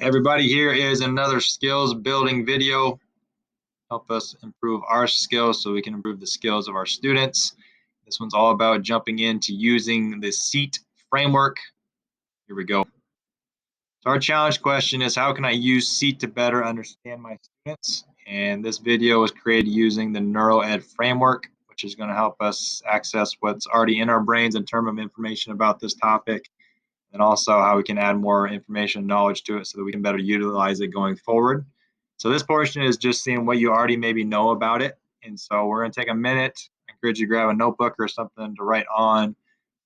Everybody, here is another skills building video. Help us improve our skills so we can improve the skills of our students. This one's all about jumping into using the S.E.A.T framework. Here we go. So our challenge question is, how can I use S.E.A.T to better understand my students? And this video was created using the NeuroEd framework, which is going to help us access what's already in our brains in terms of information about this topic, and also how we can add more information and knowledge to it so that we can better utilize it going forward. So this portion is just seeing what you already maybe know about it. And so we're going to take a minute. I encourage you to grab a notebook or something to write on.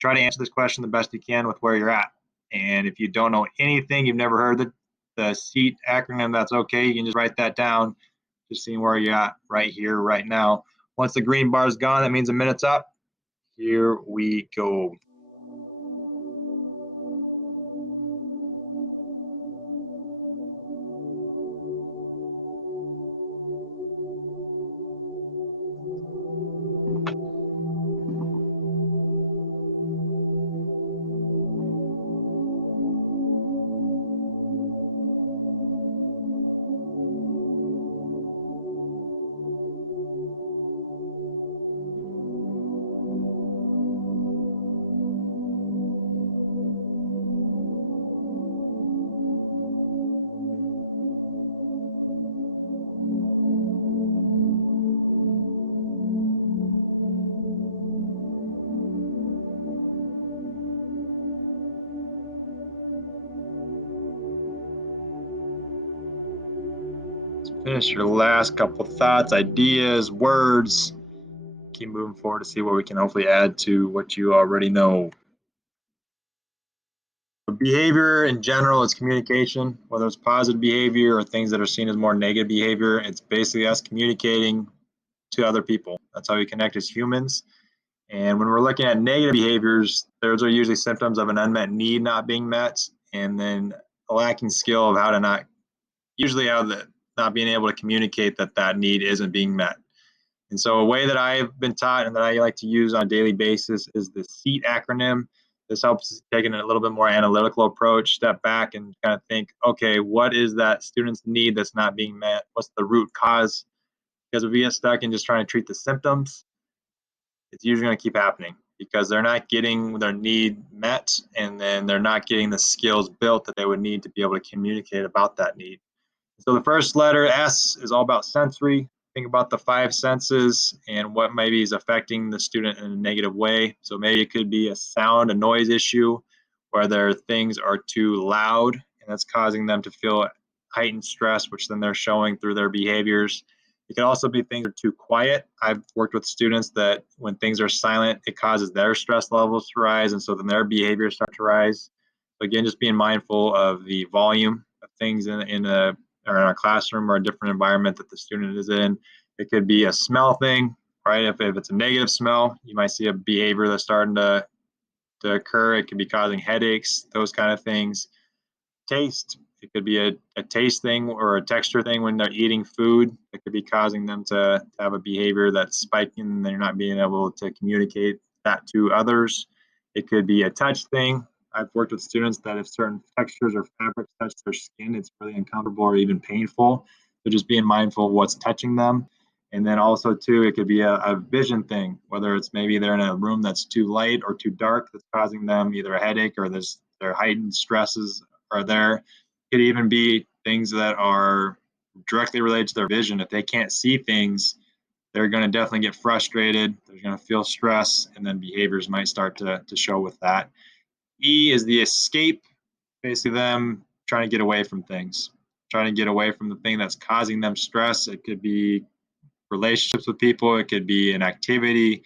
Try to answer this question the best you can with where you're at. And if you don't know anything, you've never heard the S.E.A.T acronym, that's okay. You can just write that down, just seeing where you're at right here, right now. Once the green bar is gone, that means a minute's up. Here we go. Finish your last couple thoughts, ideas, words. Keep moving forward to see what we can hopefully add to what you already know. Behavior in general is communication, whether it's positive behavior or things that are seen as more negative behavior. It's basically us communicating to other people. That's how we connect as humans. And when we're looking at negative behaviors, those are usually symptoms of an unmet need not being met, and then a lacking skill of how to not being able to communicate that need isn't being met. And so a way that I've been taught and that I like to use on a daily basis is the S.E.A.T acronym. This helps taking a little bit more analytical approach, step back and kind of think, okay, what is that student's need that's not being met? What's the root cause? Because if we get stuck in just trying to treat the symptoms, it's usually going to keep happening because they're not getting their need met, and then they're not getting the skills built that they would need to be able to communicate about that need. So the first letter, S, is all about sensory. Think about the five senses and what maybe is affecting the student in a negative way. So maybe it could be a sound, a noise issue, where their things are too loud, and that's causing them to feel heightened stress, which then they're showing through their behaviors. It can also be things that are too quiet. I've worked with students that when things are silent, it causes their stress levels to rise, and so then their behaviors start to rise. So again, just being mindful of the volume of things in or in our classroom or a different environment that the student is in. It could be a smell thing, right? If it's a negative smell, you might see a behavior that's starting to occur. It could be causing headaches, those kind of things. Taste, it could be a taste thing or a texture thing when they're eating food. It could be causing them to have a behavior that's spiking and they're not being able to communicate that to others. It could be a touch thing. I've worked with students that if certain textures or fabrics touch their skin, it's really uncomfortable or even painful. So just being mindful of what's touching them. And then also too, it could be a vision thing, whether it's maybe they're in a room that's too light or too dark that's causing them either a headache or their heightened stresses are there. It could even be things that are directly related to their vision. If they can't see things, they're going to definitely get frustrated. They're going to feel stress, and then behaviors might start to show with that. E is the escape, basically them trying to get away from things, trying to get away from the thing that's causing them stress. It could be relationships with people, it could be an activity.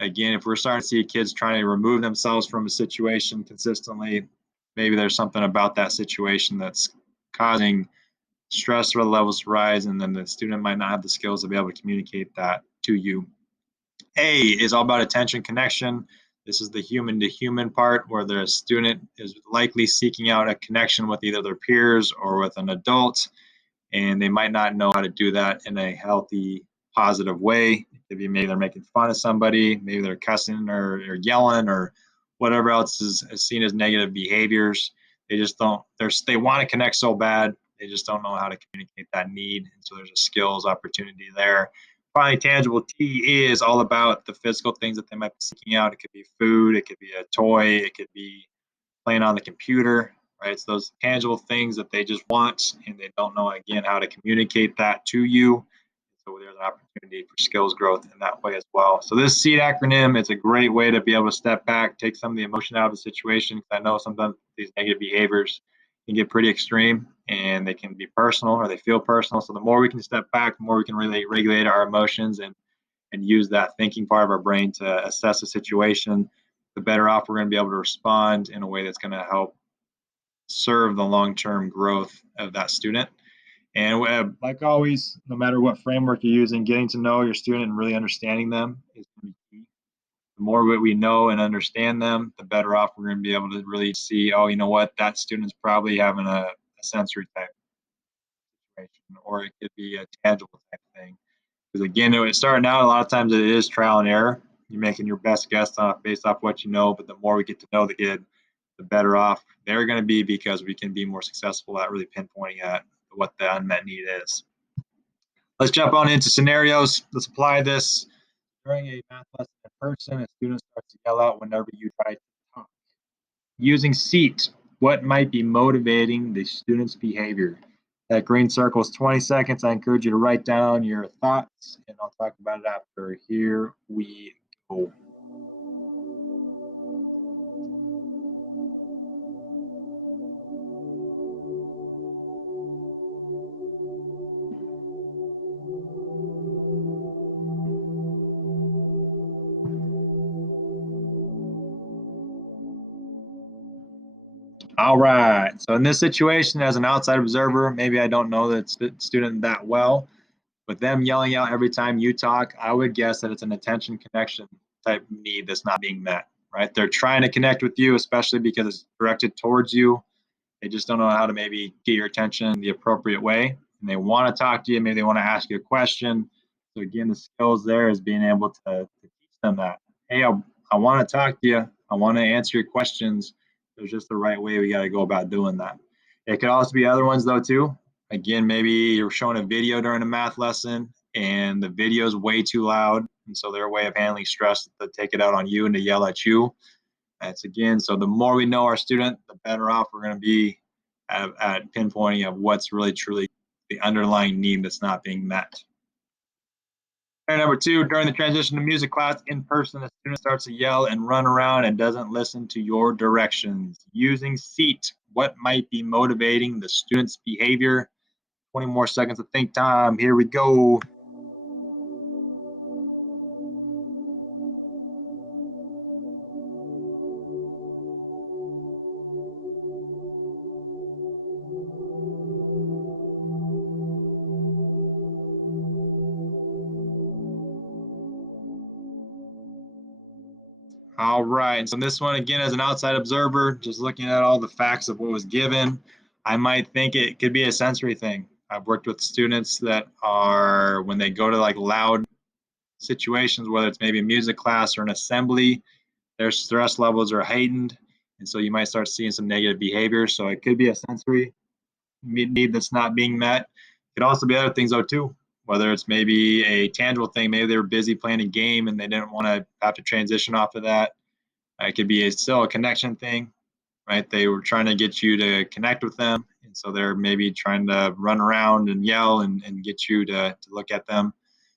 Again, if we're starting to see kids trying to remove themselves from a situation consistently, maybe there's something about that situation that's causing stress levels to rise, and then the student might not have the skills to be able to communicate that to you. A is all about attention connection. This is the human to human part where the student is likely seeking out a connection with either their peers or with an adult, and they might not know how to do that in a healthy, positive way. Maybe they're making fun of somebody, maybe they're cussing or yelling or whatever else is seen as negative behaviors. They just don't. They want to connect so bad. They just don't know how to communicate that need. And so there's a skills opportunity there. Finally, tangible T is all about the physical things that they might be seeking out. It could be food, it could be a toy, it could be playing on the computer, right? It's those tangible things that they just want and they don't know, again, how to communicate that to you. So there's an opportunity for skills growth in that way as well. So this S.E.A.T acronym is a great way to be able to step back, take some of the emotion out of the situation. I know sometimes these negative behaviors can get pretty extreme and they can be personal or they feel personal. So the more we can step back, the more we can really regulate our emotions and use that thinking part of our brain to assess a situation, the better off we're going to be able to respond in a way that's going to help serve the long-term growth of that student. And like always, no matter what framework you're using, getting to know your student and really understanding them is going to be key. The more we know and understand them, the better off we're going to be able to really see, oh, you know what, that student's probably having a sensory type situation, or it could be a tangible type thing. Because again, when it's starting out, a lot of times it is trial and error. You're making your best guess based off what you know, but the more we get to know the kid, the better off they're going to be because we can be more successful at really pinpointing at what the unmet need is. Let's jump on into scenarios. Let's apply this. During a math lesson in person, a student starts to yell out whenever you try to talk. Using S.E.A.T, what might be motivating the student's behavior? That green circle is 20 seconds. I encourage you to write down your thoughts, and I'll talk about it after. Here we go. All right. So in this situation, as an outside observer, maybe I don't know the student that well, with them yelling out every time you talk, I would guess that it's an attention connection type need that's not being met, right? They're trying to connect with you, especially because it's directed towards you. They just don't know how to maybe get your attention the appropriate way. And they want to talk to you. Maybe they want to ask you a question. So again, the skills there is being able to teach them that. Hey, I want to talk to you. I want to answer your questions. There's just the right way we got to go about doing that. It could also be other ones though too. Again, maybe you're showing a video during a math lesson and the video is way too loud. And so their way of handling stress to take it out on you and to yell at you. That's again, so the more we know our student, the better off we're going to be at pinpointing of what's really truly the underlying need that's not being met. And number two, during the transition to music class in person, the student starts to yell and run around and doesn't listen to your directions. Using S.E.A.T, what might be motivating the student's behavior? 20 more seconds of think time. Here we go. All right. And so this one, again, as an outside observer, just looking at all the facts of what was given, I might think it could be a sensory thing. I've worked with students that are, when they go to like loud situations, whether it's maybe a music class or an assembly, their stress levels are heightened. And so you might start seeing some negative behavior. So it could be a sensory need that's not being met. It could also be other things though too, whether it's maybe a tangible thing. Maybe they were busy playing a game and they didn't want to have to transition off of that. It could be still a connection thing, right? They were trying to get you to connect with them. And so they're maybe trying to run around and yell and get you to look at them.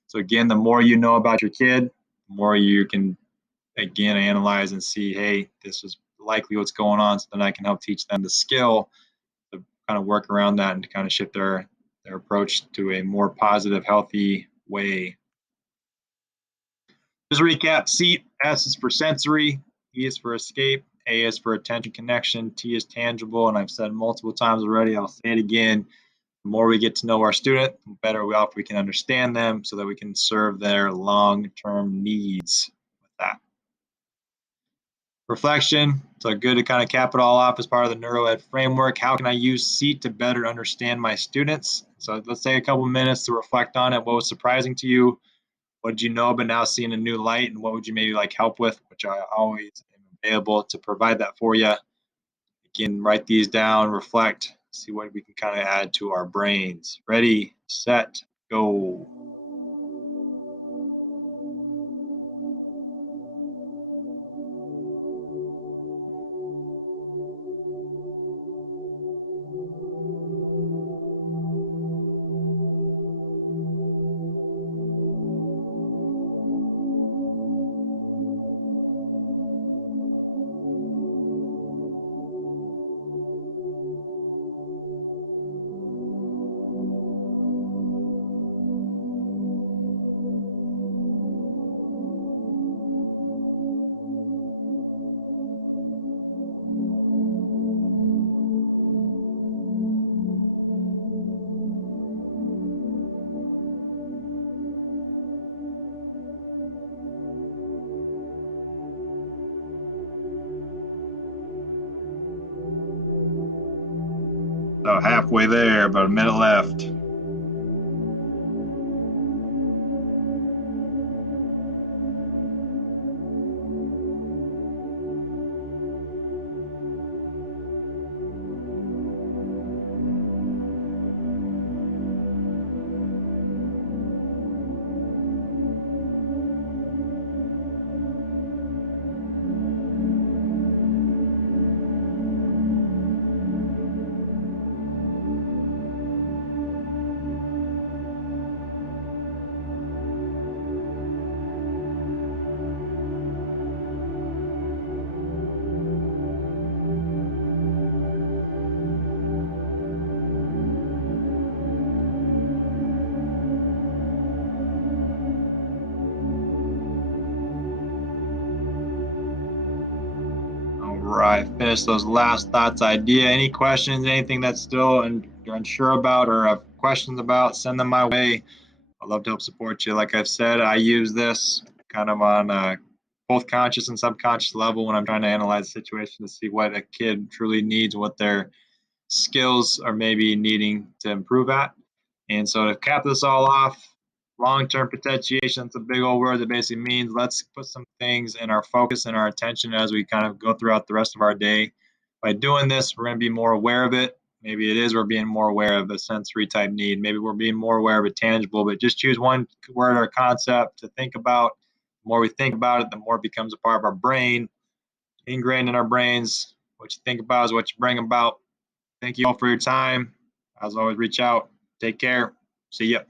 So again, the more you know about your kid, the more you can, again, analyze and see, hey, this is likely what's going on. So then I can help teach them the skill to kind of work around that and to kind of shift their approach to a more positive, healthy way. Just recap, S.E.A.T, S is for sensory, E is for escape, A is for attention connection, T is tangible, and I've said multiple times already, I'll say it again, the more we get to know our student, the better off we can understand them so that we can serve their long-term needs with that. Reflection, so good to kind of cap it all off as part of the NeuroEd framework. How can I use S.E.A.T to better understand my students? So let's take a couple minutes to reflect on it. What was surprising to you? What did you know but now seeing a new light, and what would you maybe like help with, which I always am available to provide that for you. can write these down, reflect, see what we can kind of add to our brains. Ready, set, go. So halfway there, about a minute left. All right, finish those last thoughts idea. Any questions, anything that's still you're unsure about or have questions about, send them my way. I'd love to help support you. Like I've said, I use this kind of on both conscious and subconscious level when I'm trying to analyze the situation to see what a kid truly needs, what their skills are maybe needing to improve at. And so to cap this all off, long-term potentiation, it's a big old word that basically means let's put some things in our focus and our attention as we kind of go throughout the rest of our day. By doing this, we're going to be more aware of it. Maybe it is we're being more aware of a sensory type need. Maybe we're being more aware of a tangible, but just choose one word or concept to think about. The more we think about it, the more it becomes a part of our brain, ingrained in our brains. What you think about is what you bring about. Thank you all for your time. As always, reach out. Take care. See ya.